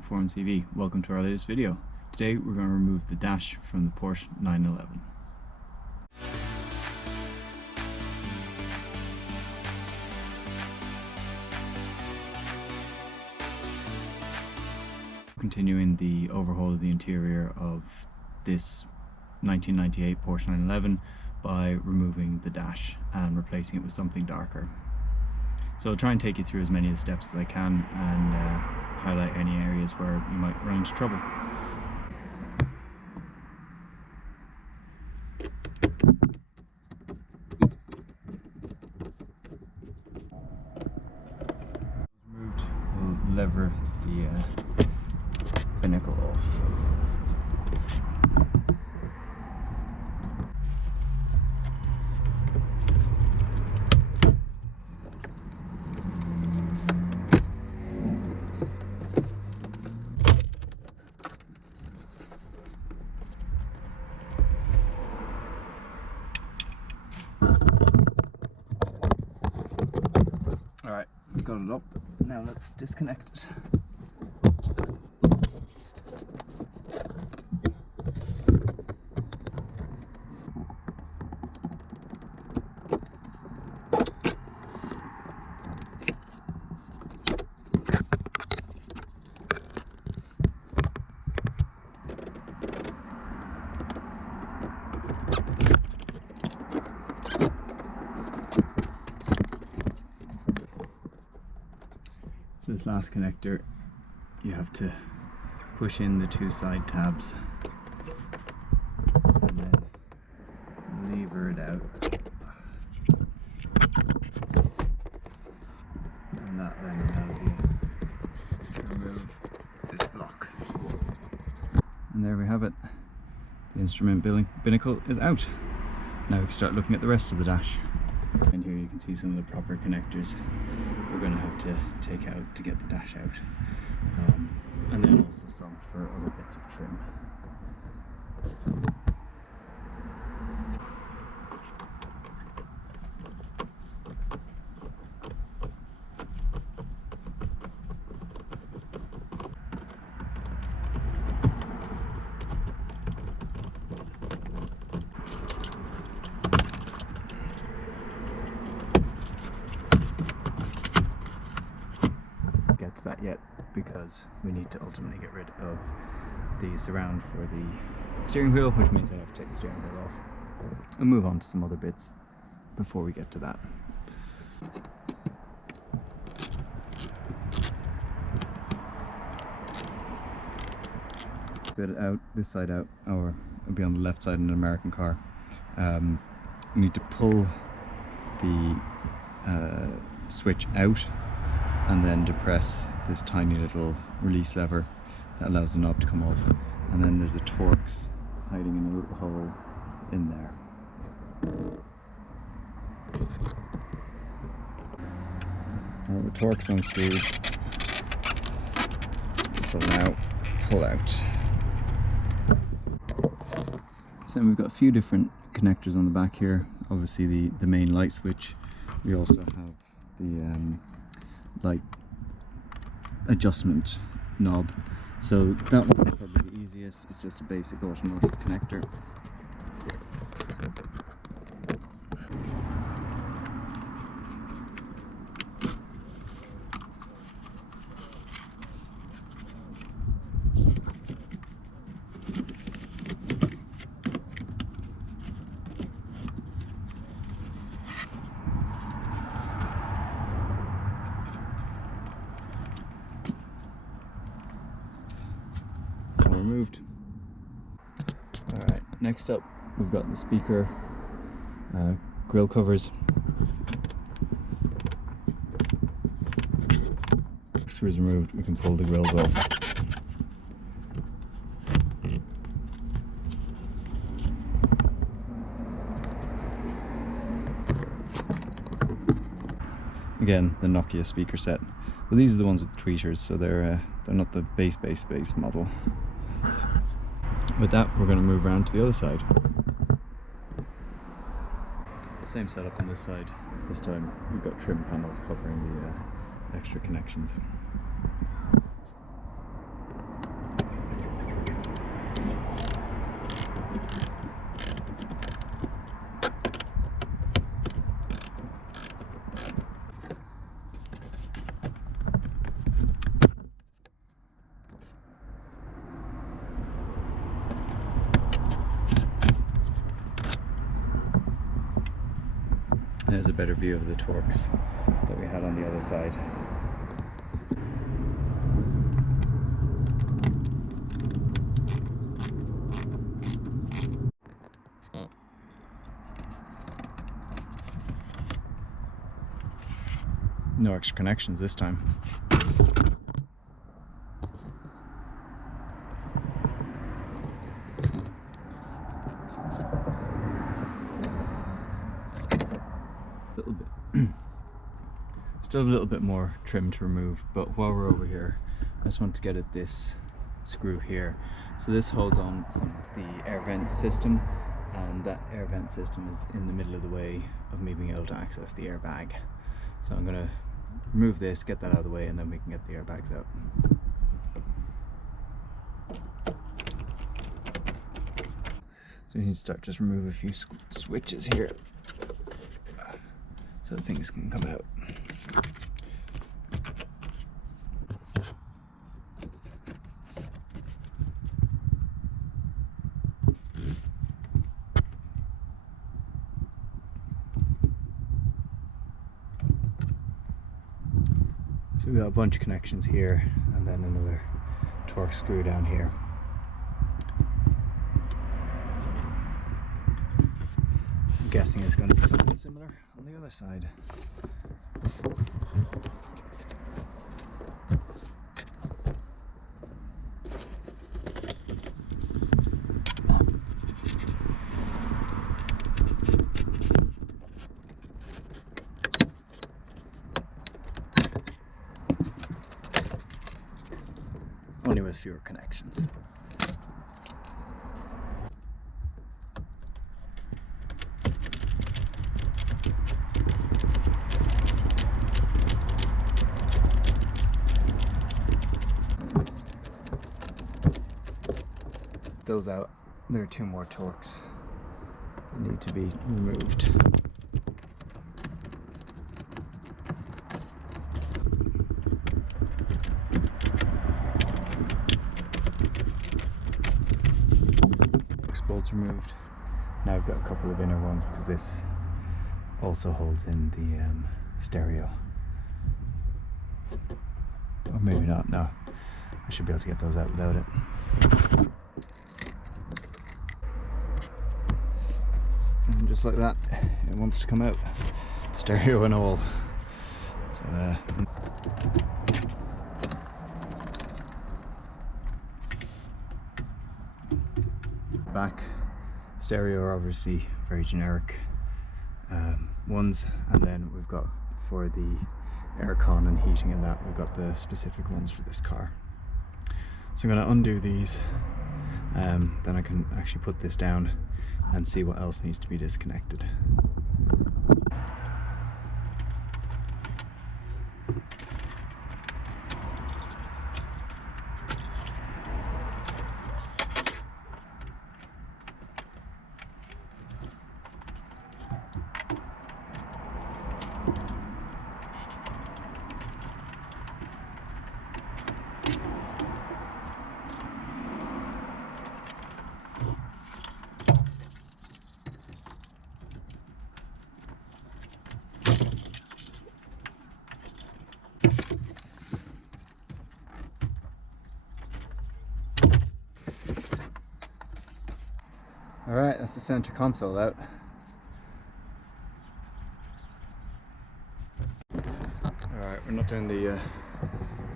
from Forum CV. Welcome to our latest video. Today we're going to remove the dash from the Porsche 911. Continuing the overhaul of the interior of this 1998 Porsche 911 by removing the dash and replacing it with something darker. So I'll try and take you through as many of the steps as I can and highlight any areas where you might run into trouble. Removed, we'll lever the binnacle off. Alright, we've got it up. Now let's disconnect it. So this last connector, you have to push in the two side tabs and then lever it out, and that then allows you to remove this block. And there we have it. The instrument binnacle is out. Now we can start looking at the rest of the dash. And here you can see some of the proper connectors we're going to have to take out to get the dash out, and then also some for other bits of trim. That yet, because we need to ultimately get rid of the surround for the steering wheel, which means I have to take the steering wheel off and move on to some other bits before we get to that. Spit it out, this side out, or it'll be on the left side in an American car. You need to pull the switch out and then depress this tiny little release lever that allows the knob to come off, and then there's a Torx hiding in a little hole in there. Now the Torx unscrewed, this will now pull out. So we've got a few different connectors on the back here. Obviously the main light switch. We also have the light adjustment knob, so that one's probably the easiest. It's just a basic automotive connector. Removed. Alright, next up we've got the speaker grille covers. Screws removed, we can pull the grills off. Again, the Nokia speaker set. Well, these are the ones with the tweeters, so they're not the base model. With that, we're going to move around to the other side. The same setup on this side. This time we've got trim panels covering the extra connections. There's a better view of the torques that we had on the other side. No extra connections this time. Little bit. Still a little bit more trim to remove, but while we're over here, I just want to get at this screw here. So this holds on some of the air vent system, and that air vent system is in the middle of the way of me being able to access the airbag. So I'm going to remove this, get that out of the way, and then we can get the airbags out. So we need to start just remove a few switches here so things can come out. So we got a bunch of connections here, and then another torque screw down here. I'm guessing it's going to be something similar on the other side. Only with fewer connections. Those out. There are two more torques that need to be removed. Bolts removed. Now I've got a couple of inner ones because this also holds in the stereo. Or maybe not, no. I should be able to get those out without it. And just like that, it wants to come out. Stereo and all. So, back stereo are obviously very generic ones, and then we've got for the aircon and heating and that, we've got the specific ones for this car. So I'm going to undo these, then I can actually put this down and see what else needs to be disconnected. Alright, that's the center console out. Alright, we're not doing the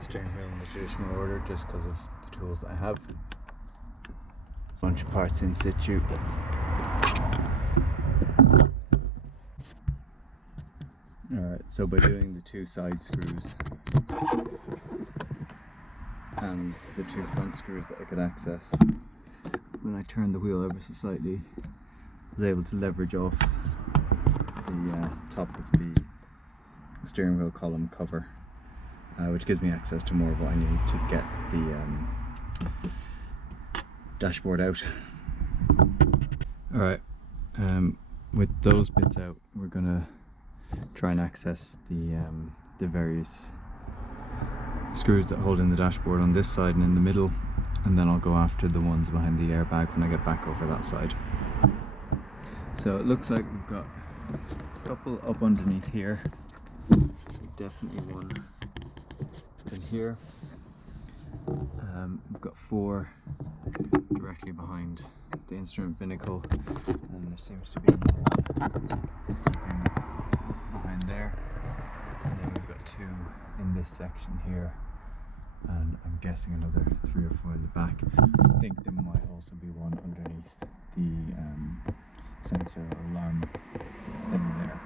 steering wheel in the traditional order just because of the tools that I have. A bunch of parts in situ. Alright, so by doing the two side screws and the two front screws that I could access, when I turned the wheel ever so slightly, I was able to leverage off the top of the steering wheel column cover, which gives me access to more of what I need to get the dashboard out. Alright, with those bits out, we're gonna try and access the various screws that hold in the dashboard on this side and in the middle, and then I'll go after the ones behind the airbag when I get back over that side. So it looks like we've got couple up underneath here. Definitely one in here. We've got 4 directly behind the instrument binnacle, and there seems to be one behind there. And then we've got 2 in this section here, and I'm guessing another 3 or 4 in the back. I think there might also be one underneath the sensor or alarm thing there.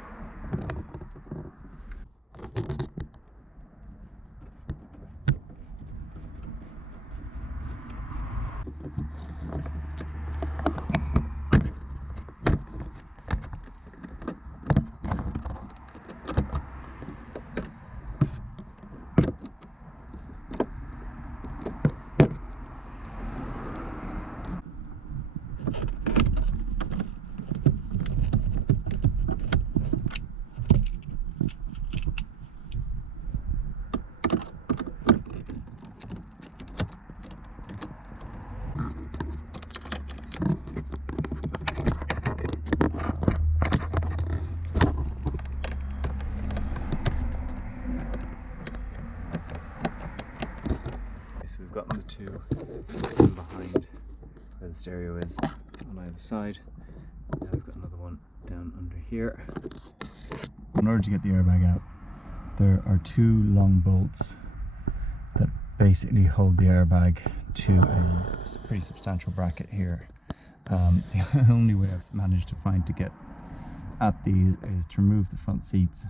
We've gotten the 2 in behind where the stereo is on either side. Now we've got another one down under here. In order to get the airbag out, there are 2 long bolts that basically hold the airbag to a pretty substantial bracket here. The only way I've managed to find to get at these is to remove the front seats,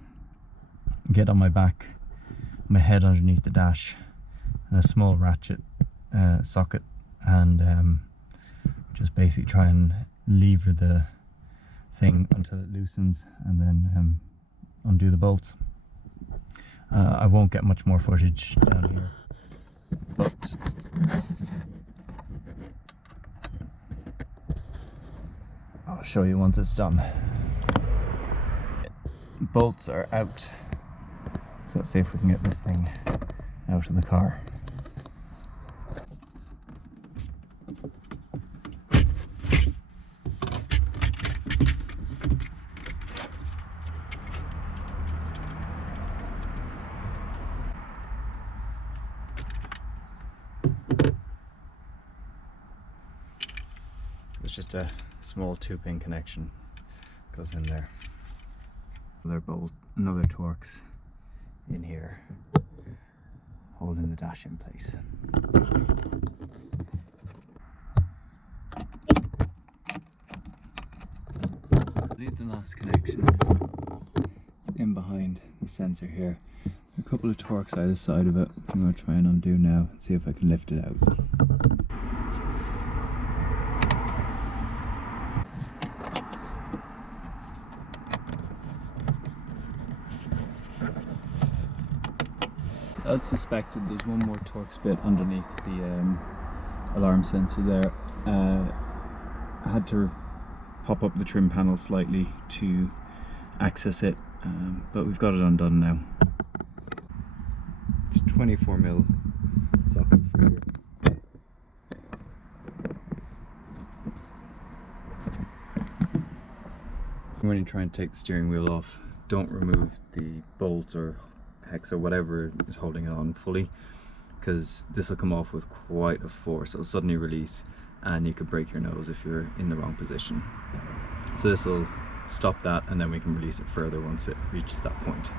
get on my back, my head underneath the dash, and a small ratchet socket, and just basically try and lever the thing until it loosens, and then undo the bolts. I won't get much more footage down here, but I'll show you once it's done. Bolts are out, so let's see if we can get this thing out of the car. It's just a small 2-pin connection goes in there. Another bolt, another Torx in here, holding the dash in place. Leave the last connection in behind the sensor here. A couple of Torx either side of it. I'm going to try and undo now and see if I can lift it out. As suspected, there's one more Torx bit underneath the alarm sensor there. I had to pop up the trim panel slightly to access it, but we've got it undone now. It's 24mm socket for here. When you try and take the steering wheel off, don't remove the bolt or hex or whatever is holding it on fully, because this will come off with quite a force. It'll suddenly release and you could break your nose if you're in the wrong position. So this will stop that, and then we can release it further once it reaches that point.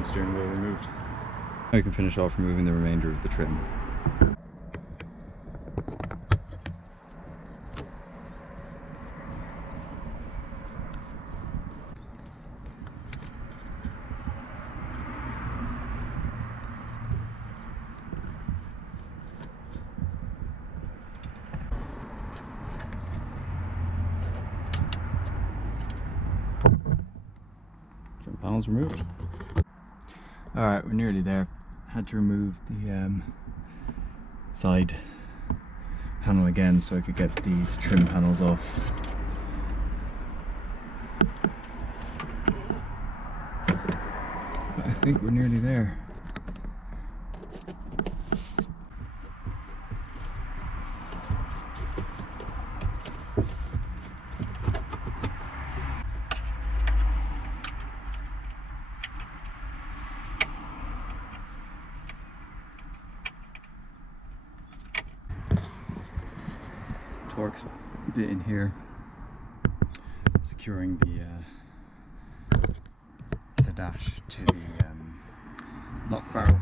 Steering wheel removed. Now we can finish off removing the remainder of the trim. panels removed. Alright, we're nearly there. Had to remove the side panel again so I could get these trim panels off. But I think we're nearly there. Torque's bit in here, securing the dash to the lock barrel.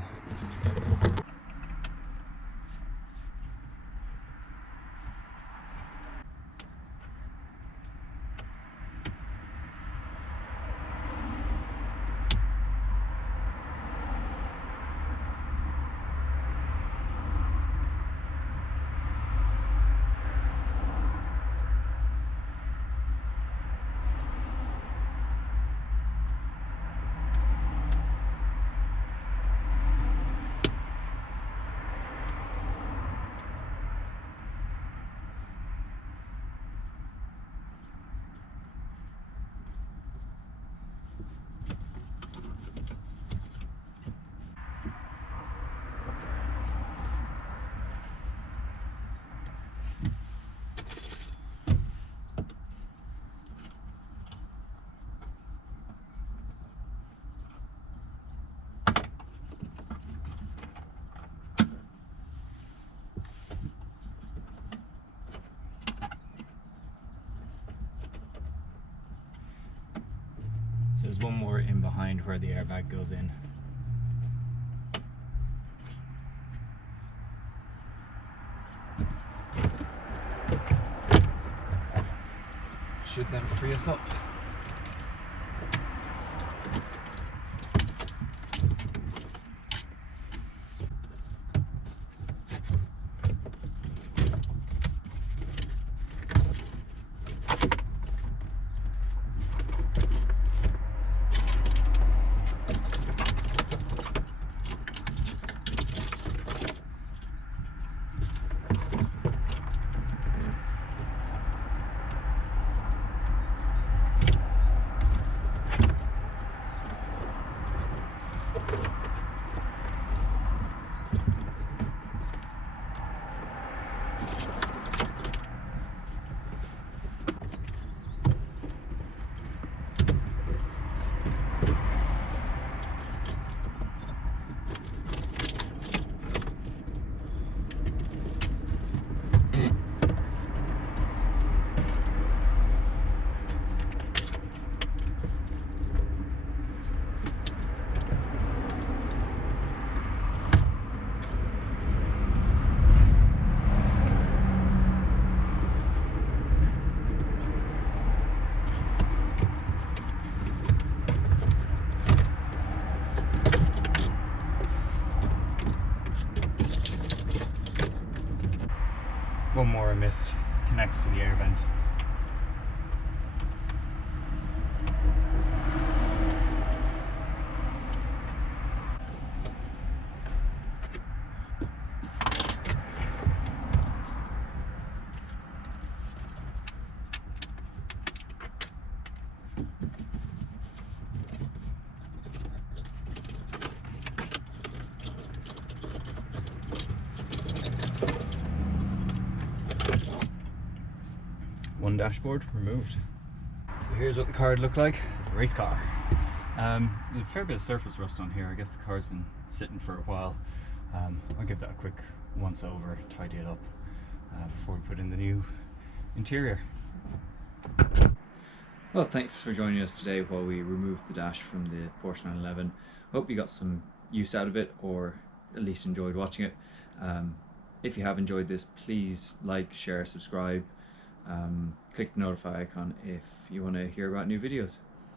There's one more in behind where the airbag goes in. Should then free us up. One more I missed, connects to the air vent. One dashboard removed. So here's what the car would look like. It's a race car. There's a fair bit of surface rust on here. I guess the car's been sitting for a while. I'll give that a quick once over, tidy it up before we put in the new interior. Well, thanks for joining us today while we removed the dash from the Porsche 911. Hope you got some use out of it, or at least enjoyed watching it. If you have enjoyed this, please like, share, subscribe. Click the notify icon if you want to hear about new videos.